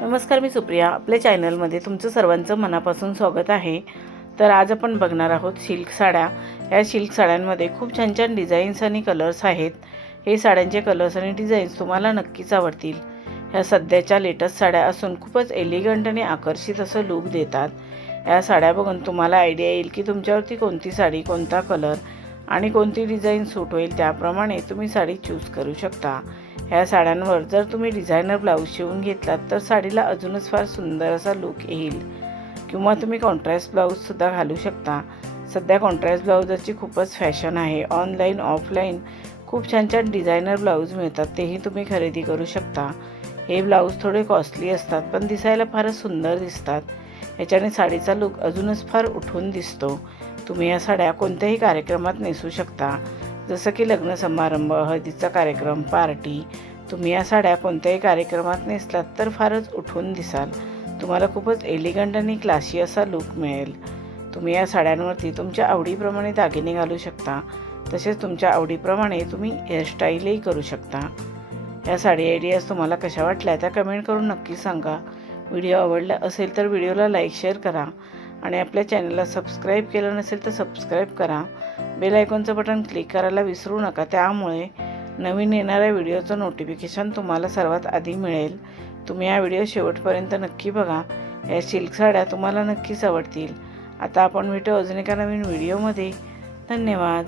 नमस्कार, मी सुप्रिया. आपल्या चॅनलमध्ये तुमचं सर्वांचं मनापासून स्वागत आहे. तर आज आपण बघणार आहोत सिल्क साड्या. या सिल्क साड्यांमध्ये खूप छान छान डिझाईन्स आणि कलर्स आहेत. हे साड्यांचे कलर्स आणि डिझाईन्स तुम्हाला नक्कीच आवडतील. ह्या सध्याच्या लेटेस्ट साड्या असून खूपच एलिगंट आणि आकर्षित असं लूक देतात. या साड्या बघून तुम्हाला आयडिया येईल की तुमच्यावरती कोणती साडी, कोणता कलर आणि कोणती डिझाईन सूट होईल. त्याप्रमाणे तुम्ही साडी चूज करू शकता. ह्या साड्यांवर जर तुम्ही डिझायनर ब्लाऊज शिवून घेतलात तर साडीला अजूनच फार सुंदर असा लूक येईल. किंवा तुम्ही कॉन्ट्रास्ट ब्लाऊजसुद्धा घालू शकता. सध्या कॉन्ट्रास्ट ब्लाऊजची खूपच फॅशन आहे. ऑनलाईन ऑफलाईन खूप छान छान डिझायनर ब्लाऊज मिळतात, तेही तुम्ही खरेदी करू शकता. हे ब्लाऊज थोडे कॉस्टली असतात पण दिसायला फारच सुंदर दिसतात. ह्याच्याने साडीचा लूक अजूनच फार उठून दिसतो. तुम्ही या साड्या कोणत्याही कार्यक्रमात नेसू शकता, जसं की लग्न समारंभ, हळदीचा कार्यक्रम, पार्टी. तुम्ही या साड्या कोणत्याही कार्यक्रमात नेसलात तर फारच उठून दिसाल. तुम्हाला खूपच एलिगंट आणि क्लासी असा लूक मिळेल. तुम्ही या साड्यांवरती तुमच्या आवडीप्रमाणे दागिने घालू शकता. तसेच तुमच्या आवडीप्रमाणे तुम्ही हेअरस्टाईलही करू शकता. या साडी आयडियाज तुम्हाला कशा वाटल्या त्या कमेंट करून नक्की सांगा. व्हिडिओ आवडला असेल तर व्हिडिओला लाईक शेअर करा आणि आपल्या चॅनलला सबस्क्राईब केलं नसेल तर सबस्क्राईब करा. बेल आयकॉनचं बटन क्लिक करायला विसरू नका. त्यामुळे नवीन येणाऱ्या व्हिडिओचं नोटिफिकेशन तुम्हाला सर्वात आधी मिळेल. तुम्ही हा व्हिडिओ शेवटपर्यंत नक्की बघा. या सिल्क साड्या तुम्हाला नक्कीच आवडतील. आता आपण भेटू अजून एका नवीन व्हिडिओमध्ये. धन्यवाद.